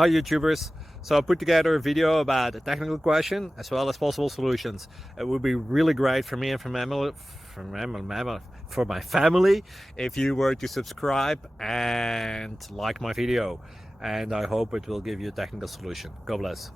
Hi YouTubers. So I put together a video about a technical question as well as possible solutions. It would be really great for me and for my family if you were to subscribe and like my video, and I hope it will give you a technical solution. God bless.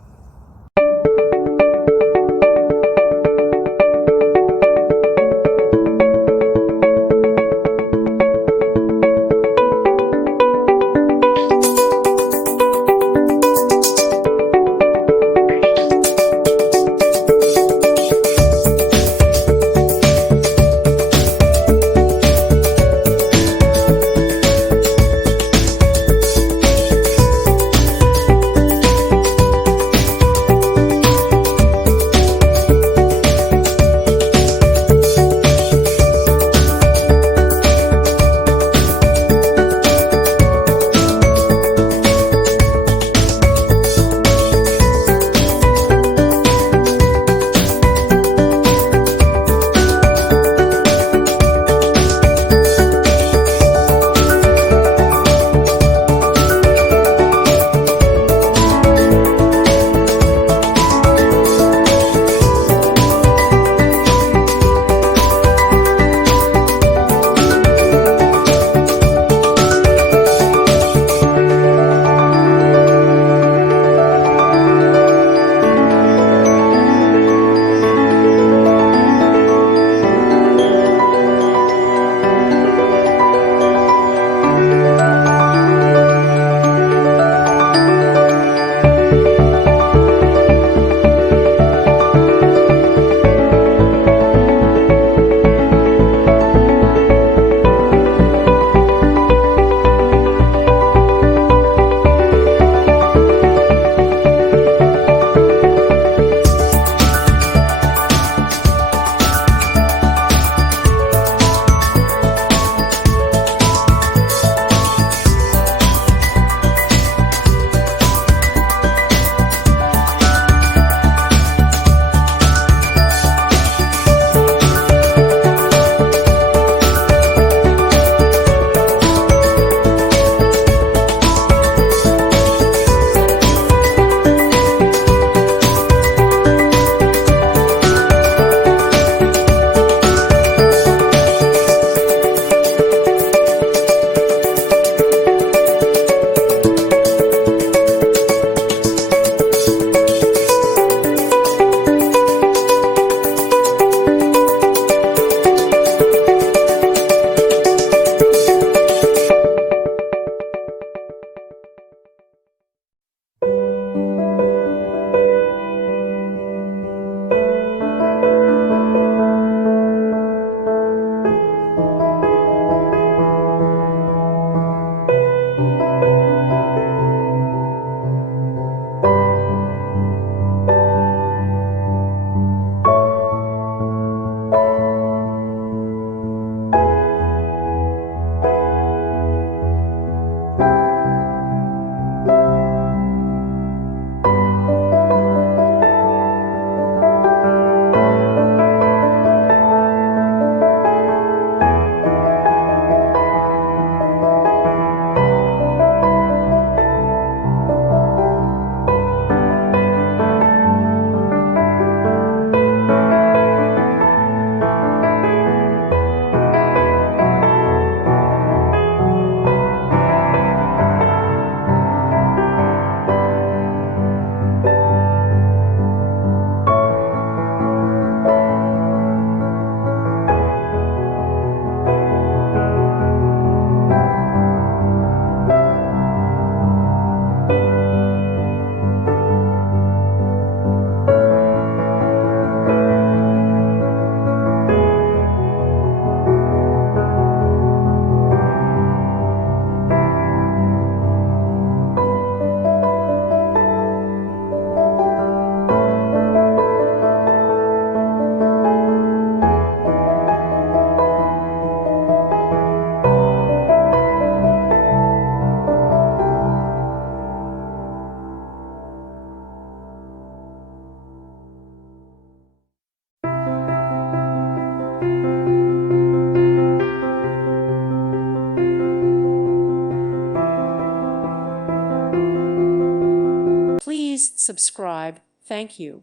subscribe. Thank you.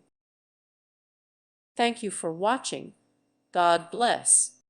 Thank you for watching. God bless.